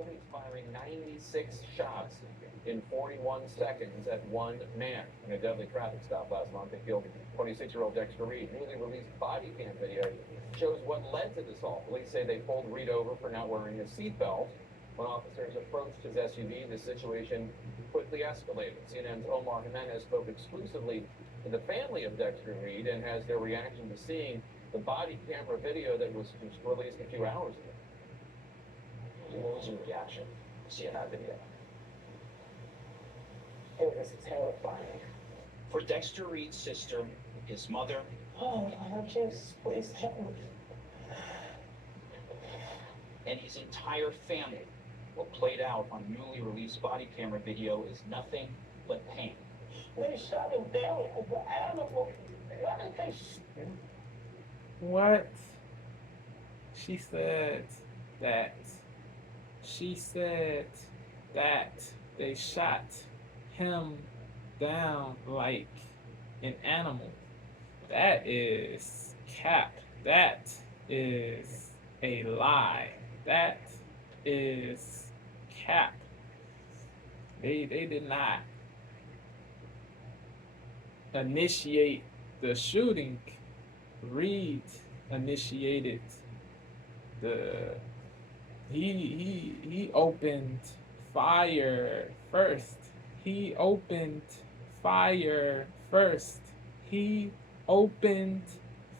police firing 96 shots in 41 seconds at one man in a deadly traffic stop last month. They killed 26-year-old Dexter Reed. Newly released body cam video shows what led to the assault. Police say they pulled Reed over for not wearing his seatbelt. When officers approached his SUV, the situation quickly escalated. CNN's Omar Jimenez spoke exclusively to the family of Dexter Reed and has their reaction to seeing the body camera video that was released a few hours ago. What was your reaction to seeing that video? It was terrifying. For Dexter Reed's sister, his mother, Oh, Lord, just please help me. and his entire family, what played out on newly released body camera video is nothing but pain. They shot him down like an animal. Why did they shoot? What? She said that. She said that they shot him down like an animal. That is cap. That is a lie. That is cap. They did not initiate the shooting. Reed initiated the he opened fire first. He opened fire first. He opened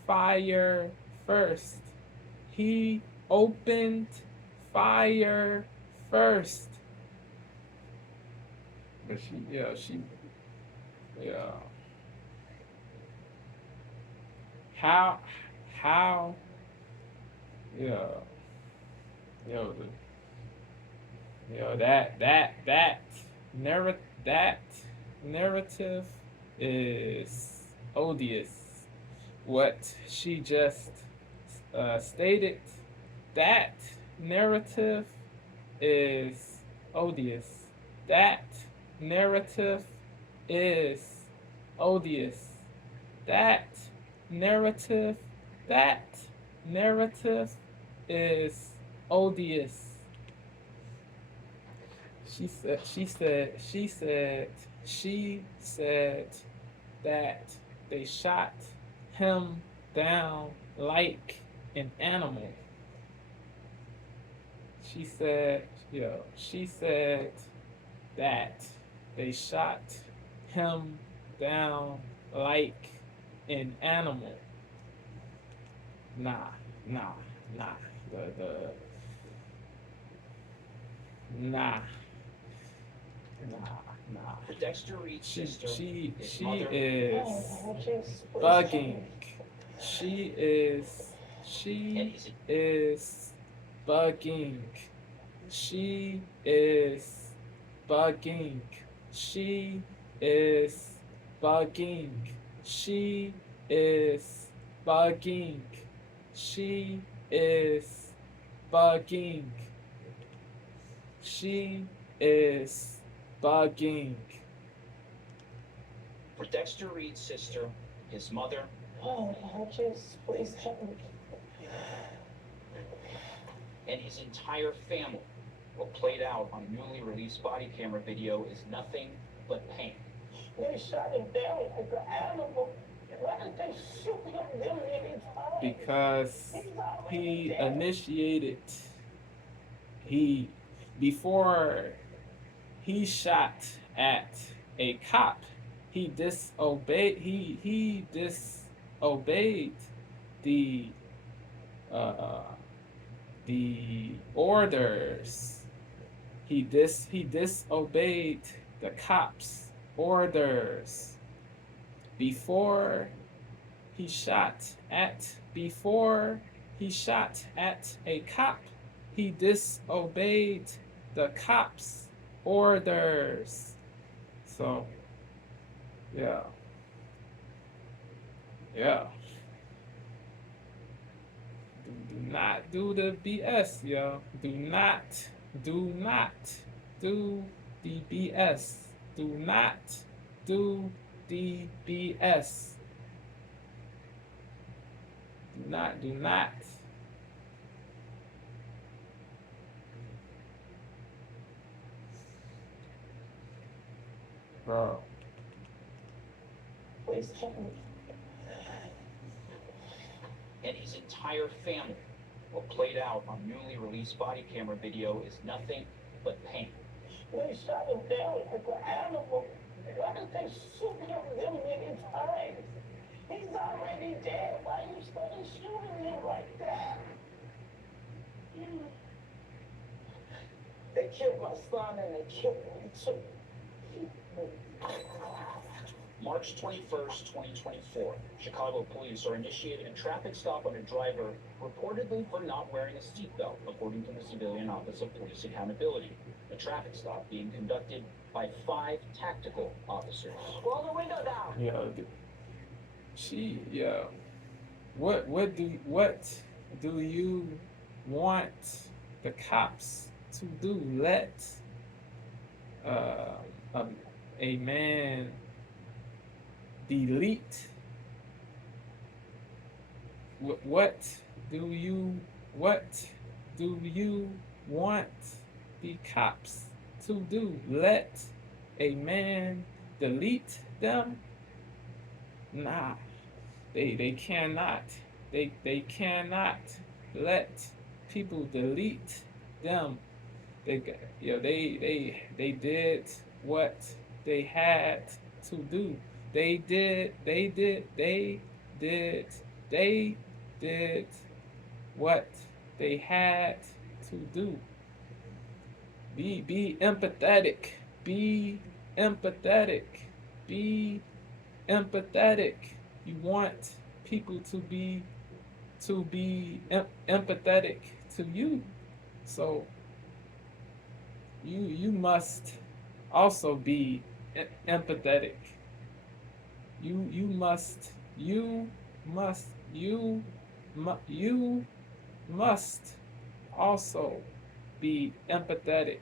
fire first. He opened fire first. But she how yeah yo the, yo that narrative is odious. What she just stated, that narrative is odious. That narrative is odious. That narrative is odious. She said that they shot him down like an animal. She said that they shot him down like an animal. Nah. Nah. For Dexter Reed's sister, She his mother, is Oh, just please bugging. help me. She is bugging. She is bugging. She is bugging. She is bugging. She is bugging. She is bugging. for Dexter Reed's sister, his mother, Oh, Lord, just please help me. and his entire family, what played out on newly released body camera video is nothing but pain. They shot him down like an animal. Why did they shoot him them many times? Because He's already he dead. initiated before he shot at a cop, he disobeyed the orders. He disobeyed the cops' orders before he shot at a cop. He disobeyed the cops' orders. So yeah. Do not do the BS, yo. Do not do the BS. Do not do the BS. Do not. bro. Please help me. And his entire family. What played out on newly released body camera video is nothing but pain. They shot him down like an animal. Why did they shoot him them many times? He's already dead. Why you started shooting him like that? They killed my son and they killed me too. March 21st, 2024. Chicago police are initiating a traffic stop on a driver reportedly for not wearing a seatbelt, according to the Civilian Office of Police Accountability. The traffic stop being conducted by 5 tactical officers. Roll the window down. What do you want the cops to do? Let a man delete. What do you want the cops to do? Let a man delete them? Nah, they cannot. They cannot let people delete them. They did what they had to do. They did what they had to do. Be empathetic. Be empathetic. Be empathetic. You want people to be empathetic to you. So you must also be empathetic. You must also be empathetic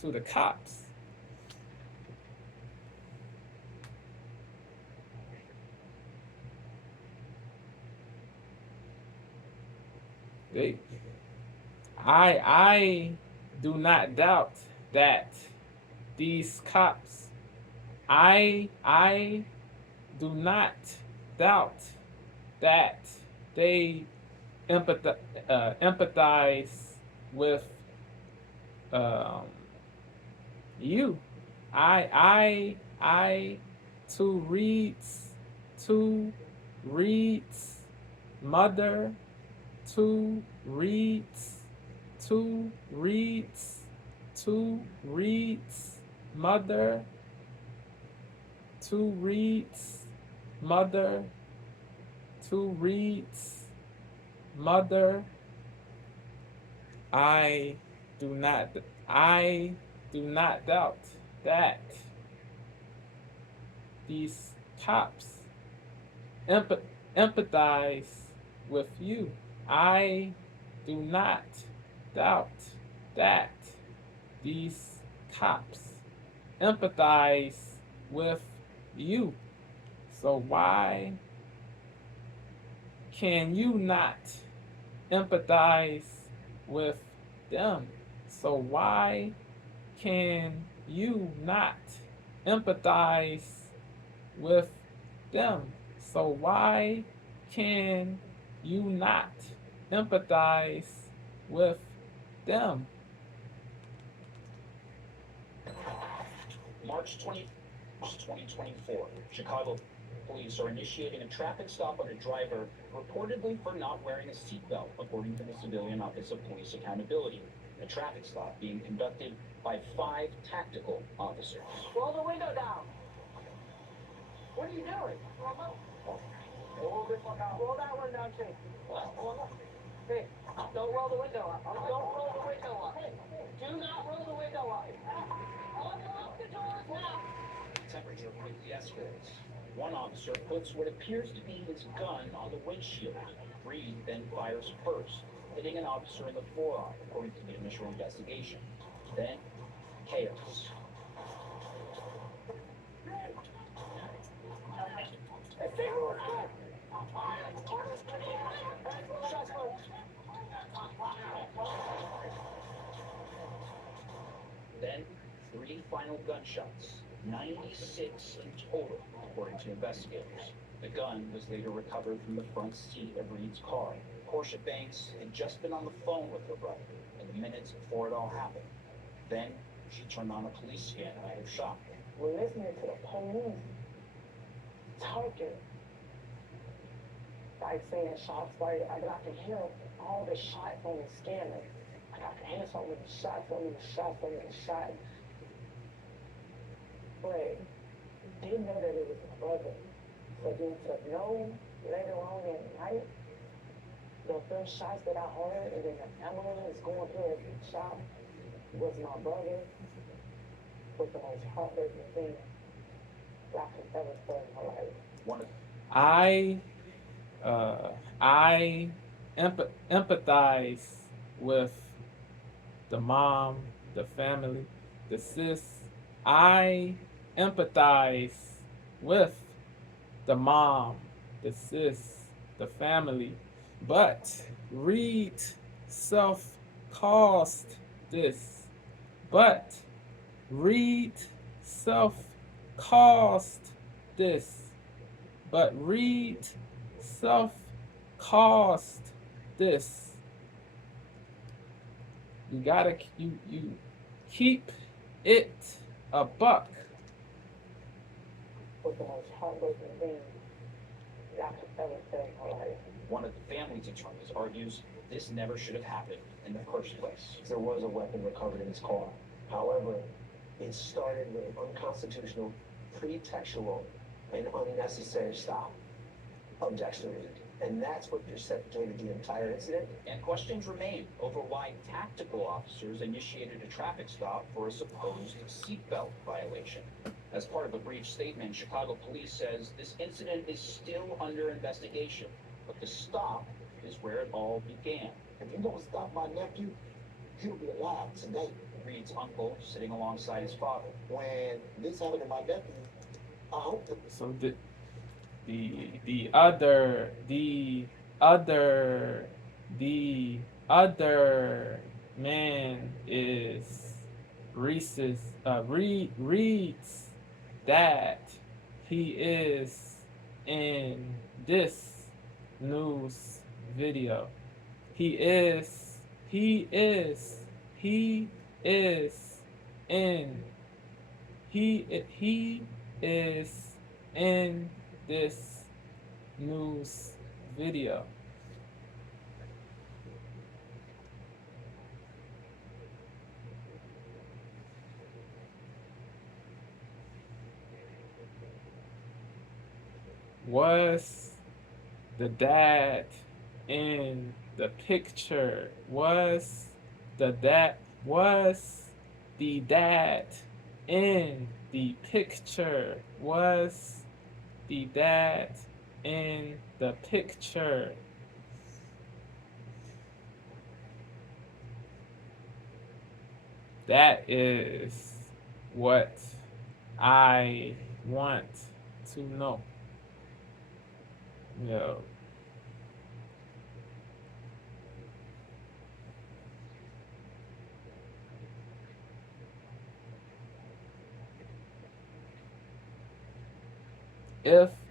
to the cops. I do not doubt that these cops, I do not doubt that they empathize with you. To Reed's mother, to Reed's mother, to Reed's mother, I do not doubt that these cops empathize with you. I do not doubt that these cops empathize with you. So why can you not empathize with them? So why can you not empathize with them? So why can you not empathize with them? March 20th, 2024. Chicago police are initiating a traffic stop on a driver reportedly for not wearing a seatbelt, according to the Civilian Office of Police Accountability. A traffic stop being conducted by 5 tactical officers. Roll the window down. What are you doing? Roll this one down. Roll that one down too. Hey, don't roll the window up. Don't roll the window up. Do not roll the window up. Unlock the doors now. Temperature quickly escalates. One officer puts what appears to be his gun on the windshield. Reed then fires first, hitting an officer in the forearm, according to the initial investigation. Then, chaos. Then, 3 final gunshots. 96 in total, according to investigators. The gun was later recovered from the front seat of Reed's car. Portia Banks had just been on the phone with her brother in the minutes before it all happened. Then she turned on a police scan out of shock. We're listening to the police talking, like saying shots fired. I can hear all the shots on the scanner. I can hear so many shots, so many shots, so many shots. But didn't know that it was my brother. So then to know later on at night, the first shots that I heard, and then the ambulance going through the shop was my brother, was the most heartbreaking thing that I could ever feel in my life. One of I empathize with the mom, the family, the sis. I empathize with the mom, the sis, the family, but Reed self-caused this. But Reed self-caused this. But Reed self-caused this. You gotta you keep it a buck. Was the most heartbreaking thing that I could ever feel in my life. one of the family's attorneys argues this never should have happened in the first place. There was a weapon recovered in his car. However, it started with an unconstitutional, pretextual, and unnecessary stop of Dexter Reed. And that's what precipitated the entire incident. And questions remain over why tactical officers initiated a traffic stop for a supposed seatbelt violation. As part of a brief statement, Chicago police says this incident is still under investigation, but the stop is where it all began. If you don't stop my nephew, he'll be alive today. Reed's uncle sitting alongside his father. When this happened to my nephew, I hope that So the other man is Reed's dad. He is in this news video. He is in this news video. Was the dad in the picture? Was the dad in the picture? Was the dad in the picture? That is what I want to know. Yo.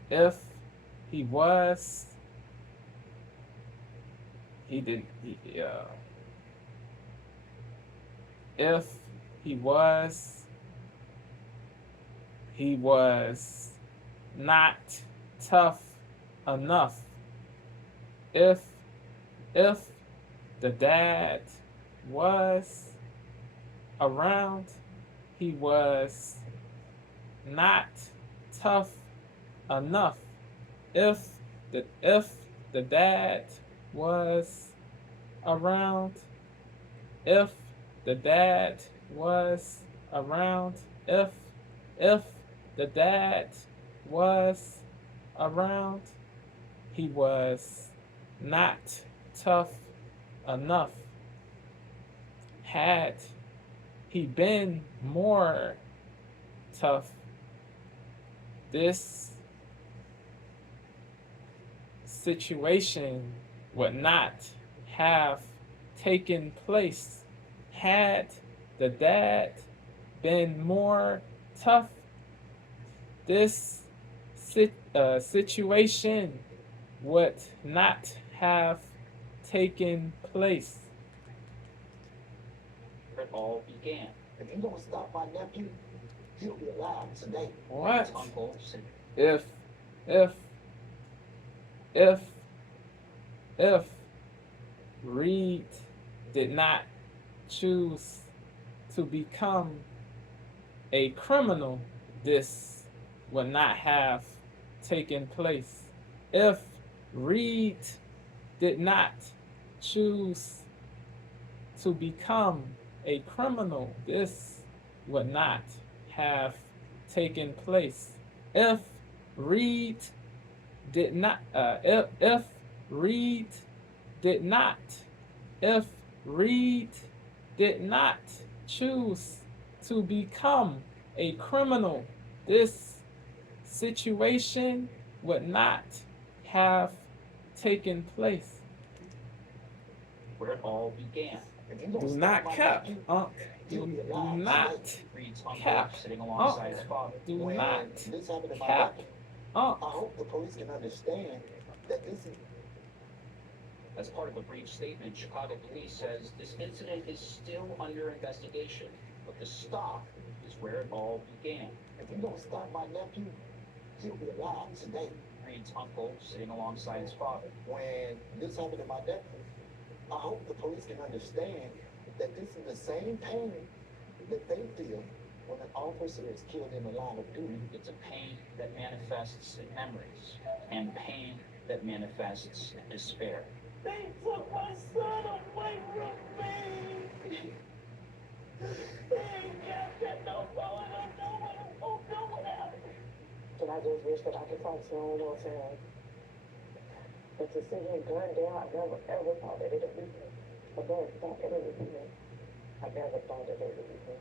If he was, he didn't. If he was not tough enough. If the dad was around, he was not tough enough. If the dad was around, if the dad was around, if the dad was around, he was not tough enough. Had he been more tough, this situation would not have taken place. Had the dad been more tough, this situation would not have taken place. Where it all began. If you don't stop my nephew, he'll be alive today. What? His uncle said, If, if, if, if Reed did not choose to become a criminal, this would not have taken place. If Reed did not choose to become a criminal, this would not have taken place. If Reed did not, if Reed did not, if Reed did not choose to become a criminal, this situation would not have taken place. where it all began. If you don't Do stop not my cap, nephew, Unc. he'll Do be alive not tonight. Reed's uncle cap. sitting alongside his father. Do When not this happened to my cap, nephew, Unc. I hope the police can understand that this is As part of a brief statement, Chicago police says this incident is still under investigation, but the stop is where it all began. if you don't stop my nephew, he'll be alive today. Reed's uncle sitting alongside his father. When this happened to my nephew, I hope the police can understand that this is the same pain that they feel when an officer is killed in the line of duty. It's a pain that manifests in memories, and pain that manifests in despair. They took my son away from me. They ain't kept it no more. I don't know what happened. And I just wish that I could talk to him one more time. But to see him gunned down, I never ever thought that it would be him. I never thought that it would be him. I never thought that it would be him.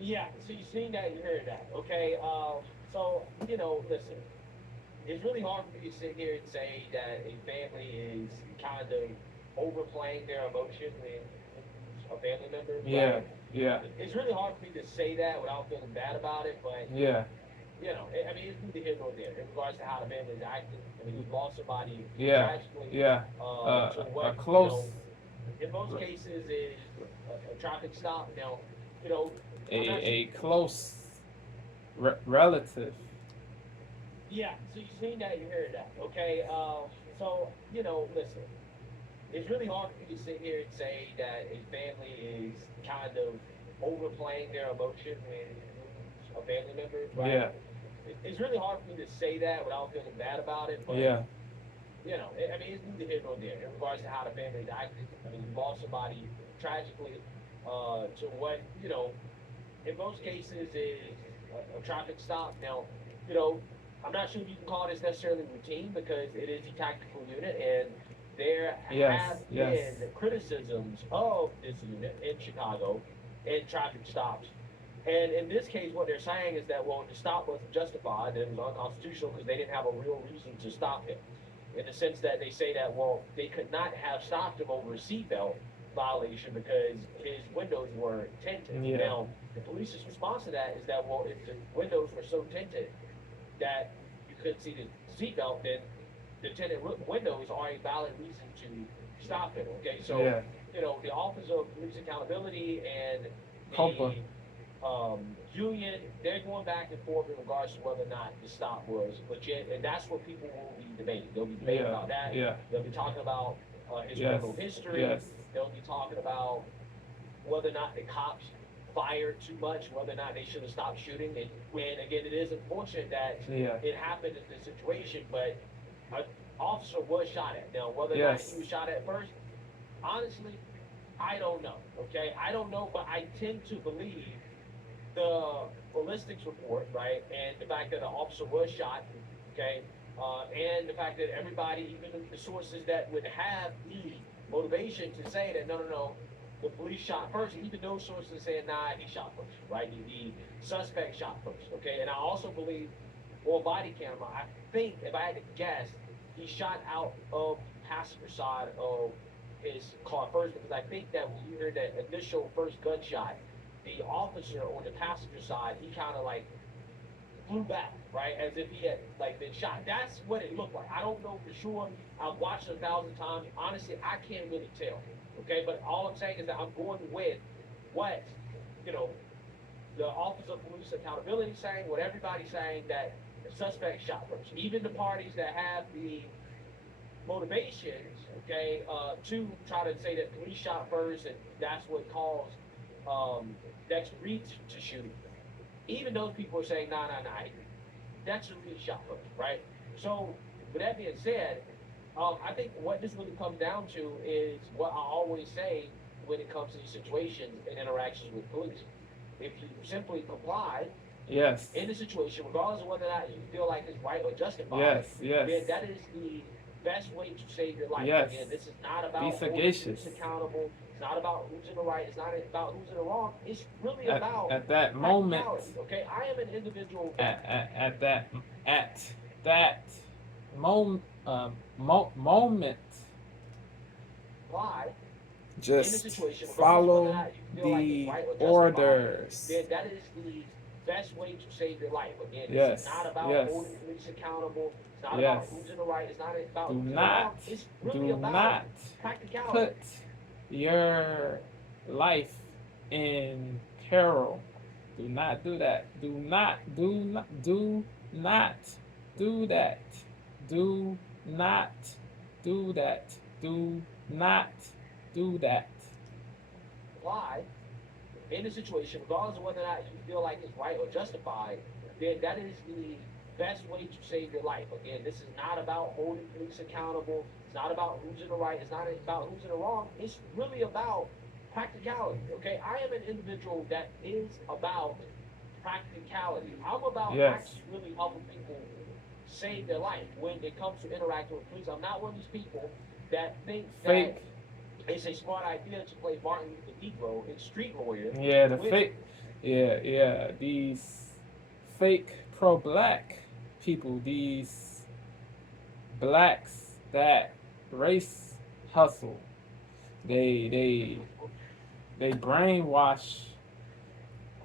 Yeah, so you seen that, you heard that, okay? So, listen, it's really hard for me to sit here and say that a family is kind of overplaying their emotion when a family member. Yeah, right? yeah, It's really hard for me to say that without feeling bad about it, but, yeah, I mean, it's neither here nor there in regards to how the family is acting. I mean, we've lost somebody yeah, tragically. yeah. To what, A close, in most cases is a traffic stop. Now, I'm not a close relative. Yeah, so you seen that, you heard that, okay? So, listen, it's really hard for me to sit here and say that a family is kind of overplaying their emotion when a family member, right? Yeah, It's really hard for me to say that without feeling bad about it, but, yeah, I mean, it's neither here nor there in regards to how the family is acting. I mean, we lost somebody tragically to what, in most cases is a traffic stop. Now, I'm not sure if you can call this necessarily routine because it is a tactical unit, and there Yes, have yes. been criticisms of this unit in Chicago in traffic stops. And in this case, what they're saying is that, well, the stop wasn't justified, and it was unconstitutional because they didn't have a real reason to stop him. In the sense that they say that, well, they could not have stopped him over a seatbelt violation because his windows were tinted. Yeah. Now, the police's response to that is that, well, if the windows were so tinted that you couldn't see the seatbelt, then the tinted windows are a valid reason to stop him. Okay, so Yeah. The Office of Police Accountability and COPA. the union, they're going back and forth in regards to whether or not the stop was legit, and that's what people will be debating. They'll be debating Yeah, about that. yeah. They'll be talking about his Yes, criminal history. yes. They'll be talking about whether or not the cops fired too much, whether or not they should have stopped shooting. And when again, it is unfortunate that Yeah. it happened in this situation, but an officer was shot at. Now, whether or Yes. not he was shot at first, honestly, I don't know. Okay, I don't know, but I tend to believe the ballistics report, right, and the fact that the officer was shot, okay, and the fact that everybody, even the sources that would have the motivation to say that no, the police shot first, even those sources saying nah, he shot first, right? The suspect shot first, okay. And I also believe, on body camera, I think if I had to guess, he shot out of the passenger side of his car first, because I think that when you heard that initial first gunshot, the officer on the passenger side, he kind of like flew back, right, as if he had like been shot. That's what it looked like. I don't know for sure. I've watched it 1,000 times. Honestly, I can't really tell. Okay, but all I'm saying is that I'm going with what, you know, the Office of Police Accountability saying, what everybody's saying, that the suspect shot first. Even the parties that have the motivations, okay, to try to say that police shot first and that's what caused Dexter Reed to shoot. Even those people are saying, nah, Dexter Reed shot first, right? So, with that being said, I think what this really comes down to is what I always say when it comes to these situations and interactions with police. If you simply comply Yes. in the situation, regardless of whether or not you feel like it's right or justified, Yes. Yes. then that is the best way to save your life. Yes. Again, this is not about Be holding sagacious. police accountable. It's not about who's in the right. It's not about who's in the wrong. It's really about At that moment. practicality, okay, I am an individual. At that moment. Apply in a Just situation, regardless of follow whether or not you feel like the it's right or justified, orders. then that is the best way to save your life. Again, Yes, it's not about yes. holding police accountable. It's not Yes. about who's in the right. It's not about Do who's in the not, wrong. It's really do about not practicality. put your life in peril. Do not do that. Do not do that. Do not do that. Do not do that. Apply in a situation, regardless of whether or not you feel like it's right or justified, then that is the best way to save your life. Again, this is not about holding police accountable. It's not about who's in the right. It's not about who's in the wrong. It's really about practicality. Okay, I am an individual that is about practicality. I'm about Yes. actually really helping people save their life when it comes to interacting with police. I'm not one of these people that think Fake. that it's a smart idea to play Martin Luther Negro in Street Lawyer. Yeah, the with- fake. Yeah. These fake pro-black people. These blacks that race hustle. They brainwash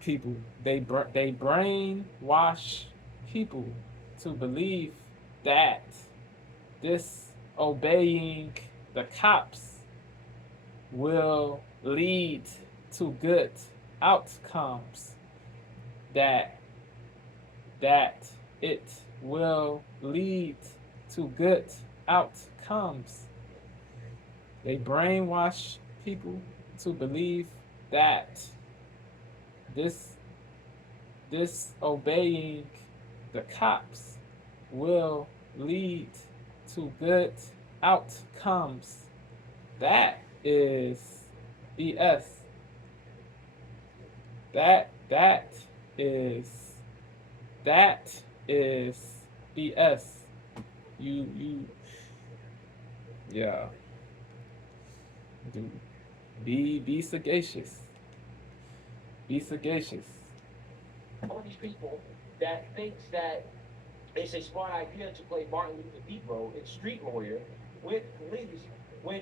people. They brainwash people to believe that disobeying the cops will lead to good outcomes. That it will lead to good outcomes. They brainwash people to believe that disobeying the cops will lead to good outcomes. That is BS. That is BS. Yeah. Be sagacious. Be sagacious. All these people that thinks that it's a smart idea to play Martin Luther Negro in Street Lawyer with police, when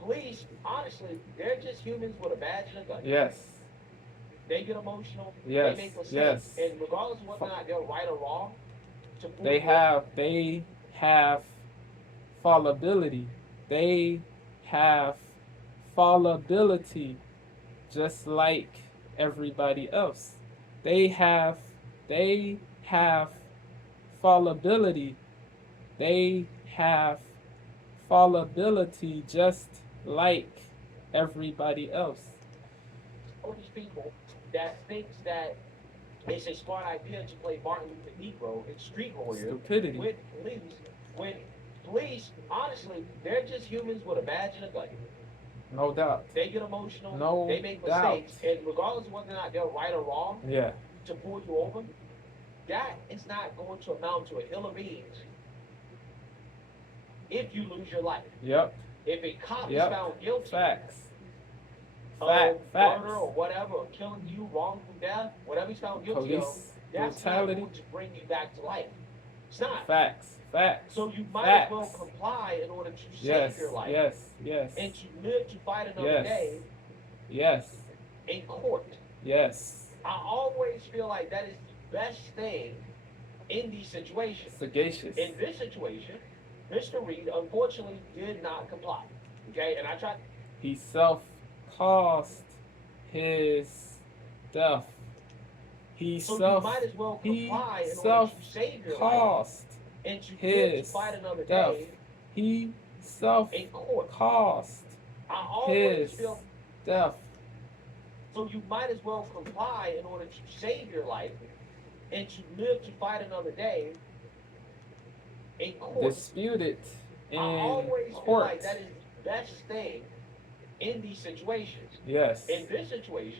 police, honestly, they're just humans with a badge and a gun. Yes. They get emotional. Yes, They make mistakes. yes. And regardless of whether or not they're right or wrong, to prove They have fallibility. They have fallibility just like everybody else. They have fallibility. They have fallibility just like everybody else. all these people that thinks that it's a smart idea to play Martin Luther Negro in Street Lawyer Stupidity. with police, when police, honestly, they're just humans with a badge and a gun. No doubt. They get emotional. No they make doubt. mistakes, and regardless of whether or not they're right or wrong, Yeah. to pull you over, that is not going to amount to a hill of beans if you lose your life. Yep. If a cop Yep. is found guilty Facts. of Facts. murder or whatever, or killing you, wrongful death, whatever he's found guilty of, Police that's brutality. not going to bring you back to life. It's not. Facts. So you might facts. as well comply in order to save Yes. your life Yes. and to live to fight another Yes. day Yes. in court. Yes. I always feel like that is the best thing in these situations. Sagacious. In this situation, Mr. Reed unfortunately did not comply. Okay, and I tried. He self-caused his death. He So you self might as well he comply in order to save your life caused and to live to his fight another death. day He in court. self-caused I always his feel death. so you might as well comply in order to save your life and to live to fight another day in court. Disputed I in always feel court. like that is the best thing in these situations. Yes. In this situation,